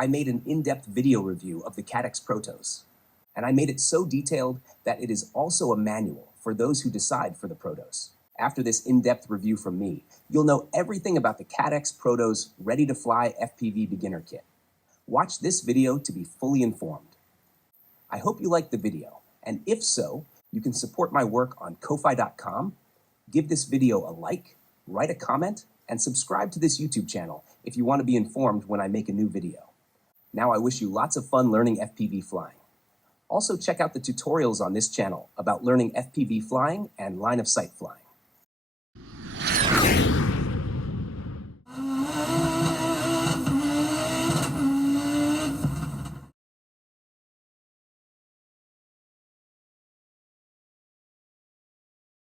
I made an in-depth video review of the Caddx Protos, and I made it so detailed that it is also a manual for those who decide for the Protos. After this in-depth review from me, you'll know everything about the Caddx Protos Ready-to-Fly FPV Beginner Kit. Watch this video to be fully informed. I hope you liked the video, and if so, you can support my work on Ko-Fi.com, give this video a like, write a comment, and subscribe to this YouTube channel if you want to be informed when I make a new video. Now I wish you lots of fun learning FPV flying. Also check out the tutorials on this channel about learning FPV flying and line-of-sight flying.